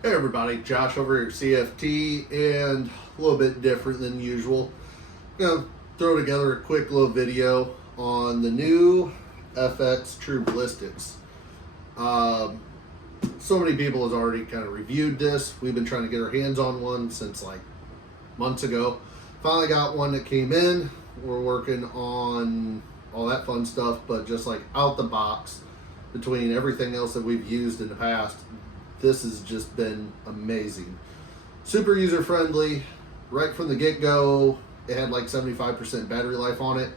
Hey everybody, Josh over here at CFT, and a little bit different than usual. I'm going to throw together a quick little video on the new FX True Ballistics. So many people have already kind of reviewed this. We've been trying to get our hands on one since like months ago. Finally got one that came in. We're working on all that fun stuff, but just like out the box, between everything else that we've used in the past, this has just been amazing. Super user friendly. Right from the get-go, it had like 75% battery life on it.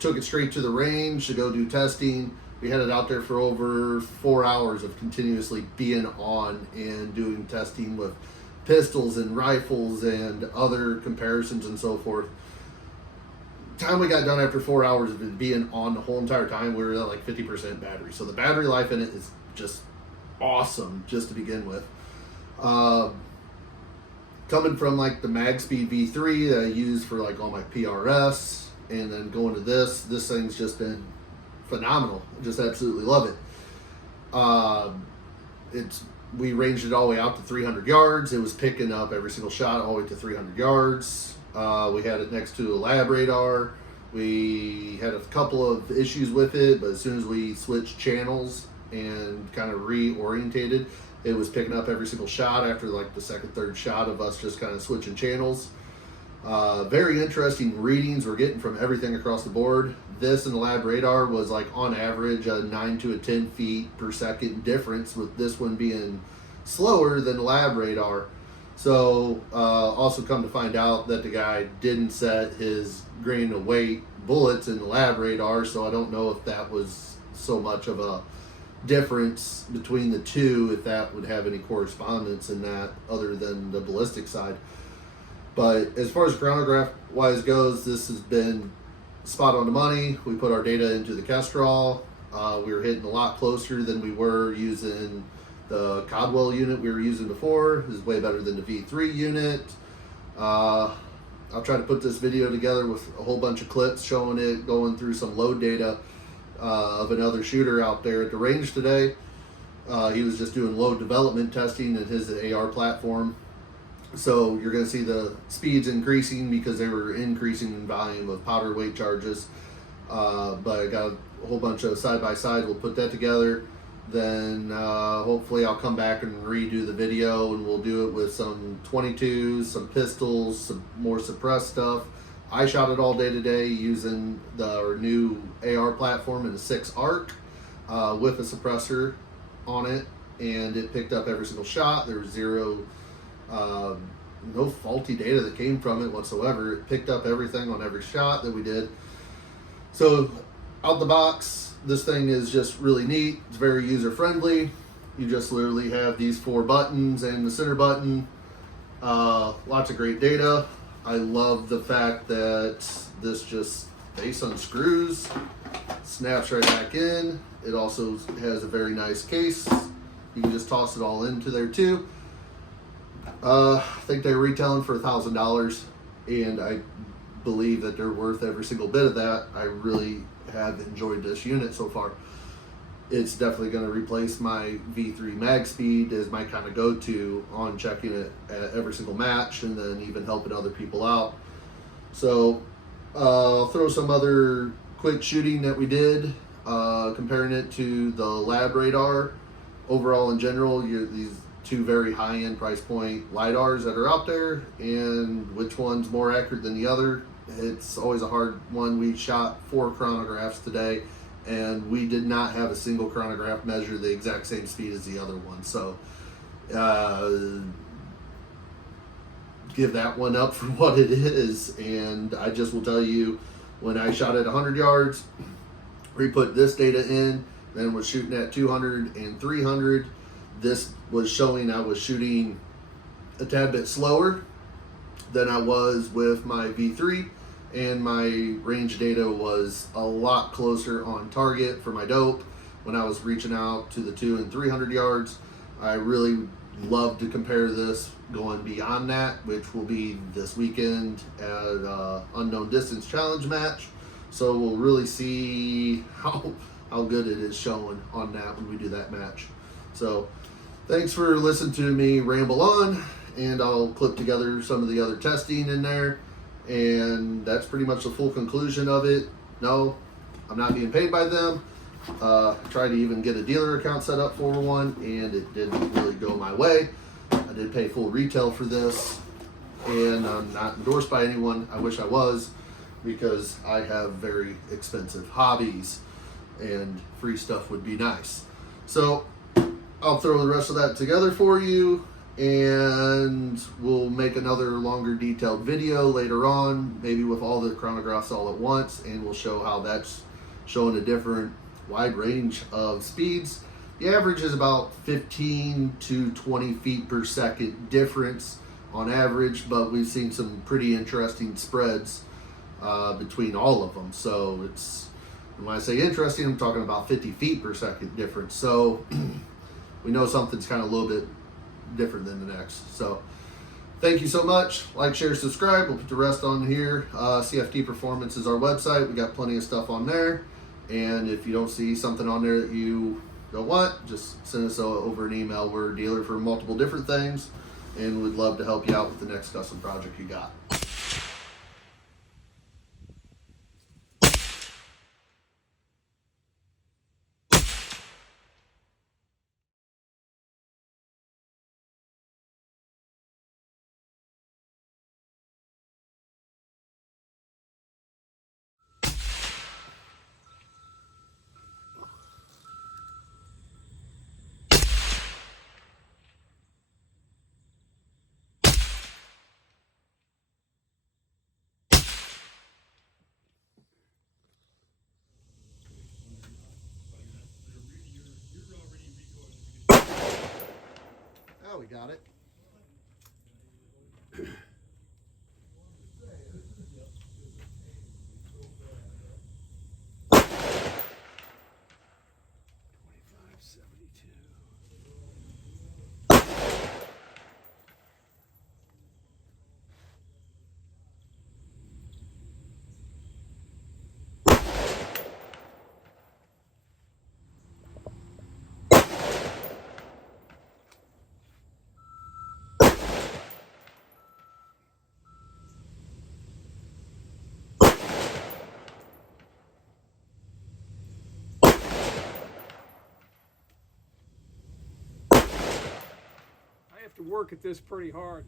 Took it straight to the range to go do testing. We had it out there for over 4 hours of continuously being on and doing testing with pistols and rifles and other comparisons and so forth. Time we got done after 4 hours of it being on the whole entire time, we were at like 50% battery. So the battery life in it is just awesome just to begin with. Coming from like the magspeed V3 that I use for like all my PRS, and then going to this thing's just been phenomenal. Just absolutely love it. We ranged it all the way out to 300 yards. It was picking up every single shot all the way to 300 yards. We had it next to a Labrador. We had a couple of issues with it, but as soon as we switched channels and kind of reorientated, it was picking up every single shot after like the second, third shot of us just kind of switching channels. Very interesting readings we're getting from everything across the board. This and the Labrador was like on average a 9 to 10 feet per second difference, with this one being slower than the Labrador. So also come to find out that the guy didn't set his grain of weight bullets in the Labrador, so I don't know if that was so much of a difference between the two, if that would have any correspondence in that other than the ballistic side. But as far as chronograph wise goes, this has been spot on the money. We put our data into the Kestrel. We were hitting a lot closer than we were using the Codwell unit we were using before. This is way better than the V3 unit. I'll try to put this video together with a whole bunch of clips showing it, going through some load data of another shooter out there at the range today. He was just doing load development testing in his AR platform. So you're going to see the speeds increasing because they were increasing in volume of powder weight charges. But I got a whole bunch of side-by-side. We'll put that together. Then hopefully I'll come back and redo the video, and we'll do it with some 22s, some pistols, some more suppressed stuff. I shot it all day today using our new AR platform in a 6 arc with a suppressor on it, and it picked up every single shot. There was no faulty data that came from it whatsoever. It picked up everything on every shot that we did. So out the box, this thing is just really neat. It's very user friendly. You just literally have these 4 buttons and the center button. Lots of great data. I love the fact that this just face unscrews, snaps right back in. It also has a very nice case. You can just toss it all into there too. I think they're retailing for $1,000, and I believe that they're worth every single bit of that. I really have enjoyed this unit so far. It's definitely going to replace my V3 magspeed as my kind of go-to on checking it at every single match, and then even helping other people out. So I'll throw some other quick shooting that we did, comparing it to the Labrador. Overall, in general, these 2 very high-end price point lidars that are out there, and which one's more accurate than the other. It's always a hard one. We shot 4 chronographs today, and we did not have a single chronograph measure the exact same speed as the other one. So give that one up for what it is. And I just will tell you, when I shot at 100 yards, we put this data in, then was shooting at 200 and 300. This was showing I was shooting a tad bit slower than I was with my V3, and my range data was a lot closer on target for my dope when I was reaching out to the 200 and 300 yards. I really love to compare this going beyond that, which will be this weekend at Unknown Distance Challenge match. So we'll really see how good it is showing on that when we do that match. So Thanks for listening to me ramble on, and I'll clip together some of the other testing in there, and that's pretty much the full conclusion of it. No, I'm not being paid by them. I tried to even get a dealer account set up for one, and it didn't really go my way. I did pay full retail for this, and I'm not endorsed by anyone. I wish I was, because I have very expensive hobbies, and free stuff would be nice. So I'll throw the rest of that together for you, and we'll make another longer detailed video later on, maybe with all the chronographs all at once, and we'll show how that's showing a different wide range of speeds. The average is about 15 to 20 feet per second difference on average, but we've seen some pretty interesting spreads between all of them. So it's, when I say interesting, I'm talking about 50 feet per second difference. So we know something's kind of a little bit different than the next. So thank you so much. Like, share, subscribe. We'll put the rest on here. CFD Performance is our website. We got plenty of stuff on there. And if you don't see something on there that you don't want, just send us over an email. We're a dealer for multiple different things, and we'd love to help you out with the next custom project you got. Oh, we got it. I have to work at this pretty hard.